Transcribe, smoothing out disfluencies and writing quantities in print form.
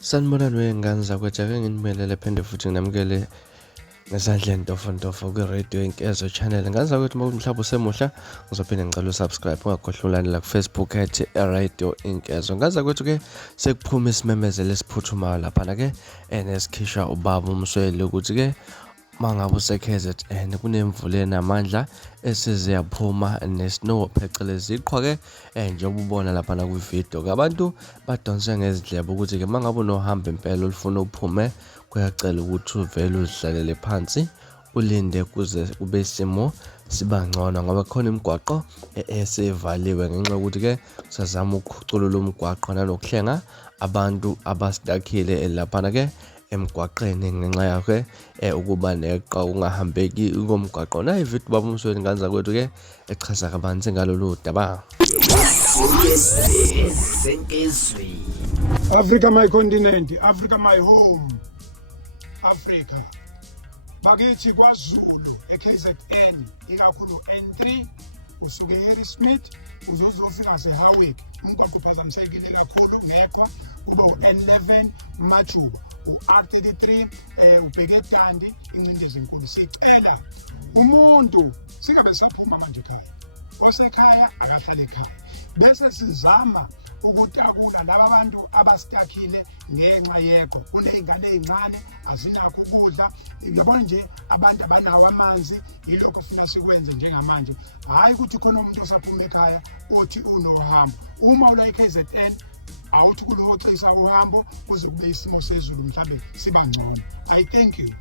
Sanibonani wey'ngane zakwethu-ke nginimelele phinde futhi nginamukele ngesandleni ntofontofo kwi-radio Inkezo channel. Ngane zakwethu mhlawumbe usemuhla ngizophinde ngicela usubscribe ungakhohlwa la ku-Facebook @radio Inkezo. Ngane zakwethu-ke sekuphuma isimemezelo esiphuthumayo laphana-ke nesikhishwa ubaba uMsweli ukuthi-ke mangabe use-KZN kunemvula enamandla esiziyaphuma nesnow phecelezi iqhwa-ke njengoba ubona laphana kwividiyo abantu badonse ngezindlebe ukuthi-ke mangabe unohamba impela olufuna uphume kuyacela ukuthi uvele uzihlalele phansi ulinde kuze kube isimo siba ngcono ngoba khona imigwaqo esevaliwe ngenxa yokuthi-ke sazama ukukhuculula umgwaqo nanokuhlenga abantu abasidakhile laphana-ke emgwaqeni ngenxa yakhe ukuba neqa ungahambeki komgwaqo. Na ividiyo baba uMsweli ngane zakwethu-ke echaza kabanzi ngalolu daba. Africa my continent, Africa my home, Africa. Bakithi kwaZulu eKZN ikakhulu N3 usuke eHarrismith uzofika seHowick umgwaqo uphazamisekile kakhulu ngeqhwa kube u-N11 Majuba u-R33 ubheke eDandi incindezi enkulu. Sicela umuntu singabe saphuma manje ekhaya osekhaya akahlale ekhaya bese sizama ukutakula laba bantu abastakile ngenxa yeqhwa. Kuney'ngane ey'ncane azinakho ukudla, uyabona nje abantu abanawo amanzi. Yilokho funa sikwenze njengamanje, hhayi ukuthi khona umuntu osaphuma ekhaya othi unohambo. Uma ula eKZN awuthi ukuluhoxisa uhambo kuze kube isimo sezulu mhlambe siba ngcono. I thank you.